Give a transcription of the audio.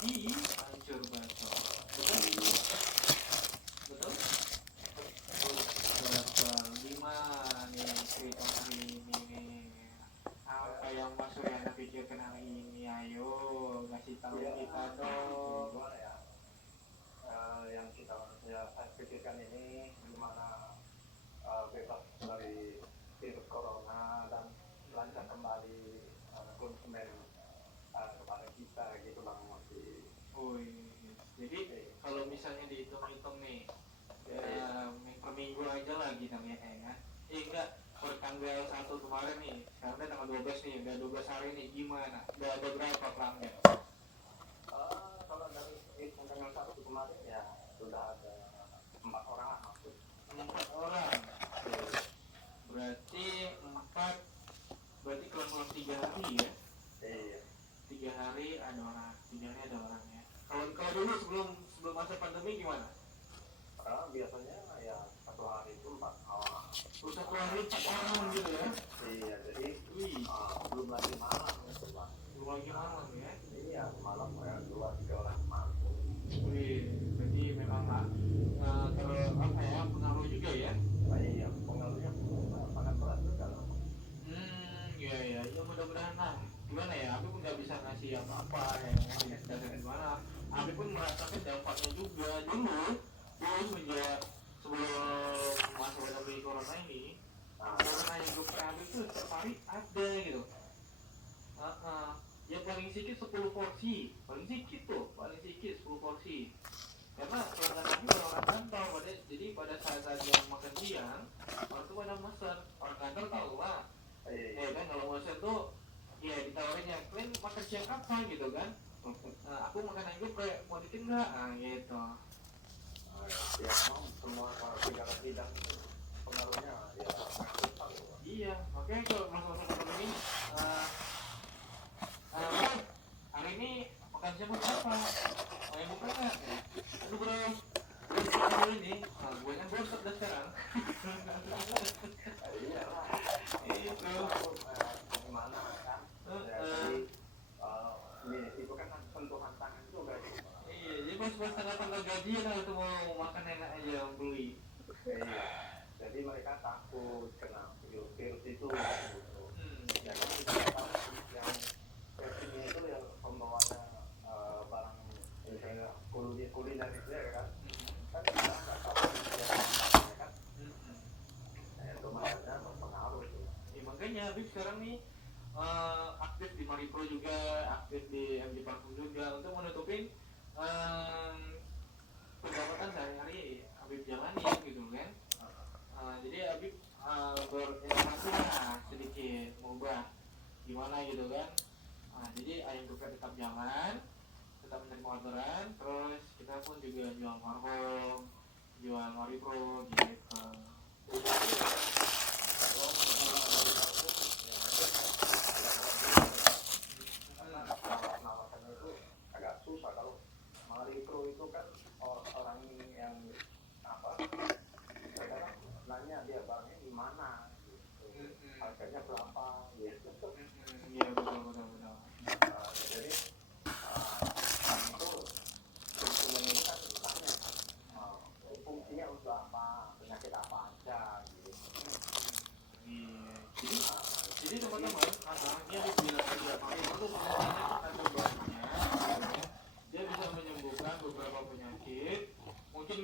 Iya, hancur banget. Betul? Betul? Betul. Gimana nih cerita hari ini nih? Apa yang Mas Suryana pikirkan hari ini? Ayo, kasih tahu kita dong. Gimana ya? Yang saya pikirkan ini gimana bebas dari virus corona dan lancar kembali konsumen kepada kita gitu bang masih. Oh, iya. Jadi kalau misalnya dihitung-hitung nih, ya, per minggu aja lah gitu ya. Enggak, per tanggal 1 kemarin nih, sekarang udah tanggal 12 nih, udah 12 hari nih, gimana? Udah ada berapa pelanggan? Kalau dari tanggal 1 kemarin ya sudah ada 4 orang lah maksud. 4 orang. Berarti 4, berarti kurang 3 hari ya? Iya. 3 hari ada orang, 3 hari ada orang ya. Kalau dulu sebelum masa pandemi gimana? Biasanya ya 1 hari itu 4 orang. Terus 1 hari 4 orang gitu ya? Iya, jadi Wih, belum lagi malam gitu bang. belum lagi malam ya? Iya, malam ya 2-3 orang malam. Wih, berarti memang apa ya, pengaruh juga ya? Iya, pengaruhnya sangat berat juga loh. Ya, mudah-mudahan lah. Gimana ya, aku pun nggak bisa ngasih apa-apa ya, dari gimana. Aku pun merasakan dampaknya juga dulu sejak sebelum masa pandemi corona ini. Corona yang gue pernah ambil tuh setiap hari ada gitu. Ya paling sedikit 10 porsi, paling sedikit 10 porsi. Karena pelanggan lagi orang kantor, jadi pada saat yang makan siang, orang tuh pada mesen, orang kantor tahu lah. Kan kalau mesen tuh, ya ditawarin yang kalian makan siang apa gitu kan? Aku makan aja kayak mau bikin nggak? Gitu. Ya memang semua kegiatan bidang itu pengaruhnya ya sangat besar loh. Iya, makanya kalau masa-masa pandemi ini, hari ini makan siang apa? Mau yang buka nggak? Aduh bro, dulu ini, gue yang bosan dah sekarang. Iya lah. Itu. Gimana kan? Jadi itu kan sentuhan tangan juga gitu. Iya, jadi pas tanggal gajian lah tuh mau makan enak aja yang beli. Iya. Jadi mereka takut kena virus itu gitu. Ya kan kita tahu yang virus ini itu yang pembawanya barang misalnya kuliner itu ya kan. Kan kita nggak tahu ya kan. Itu makanya berpengaruh itu. Ya, makanya Habib sekarang nih aktif di Maripro juga, aktif di MJ Parfum juga untuk menutupin pendapatan sehari-hari Habib jalani gitu kan. Jadi Habib berinovasi lah sedikit, mengubah gimana gitu kan. Jadi ayam geprek tetap jalan, tetap menerima orderan, terus kita pun juga jual parfum, jual Maripro gitu. Nawasannya itu agak susah kalau Maripro itu kan orang yang apa kadang nanya dia barangnya di mana gitu. Harganya berapa gitu. Iya betul. Jadi itu konsumen ini kan tanya fungsinya untuk apa, penyakit apa aja gitu. Iya. Jadi teman-teman, ini Habib bilang aja, Maripro itu fungsinya ada banyak. Dia bisa menyembuhkan beberapa penyakit. Mungkin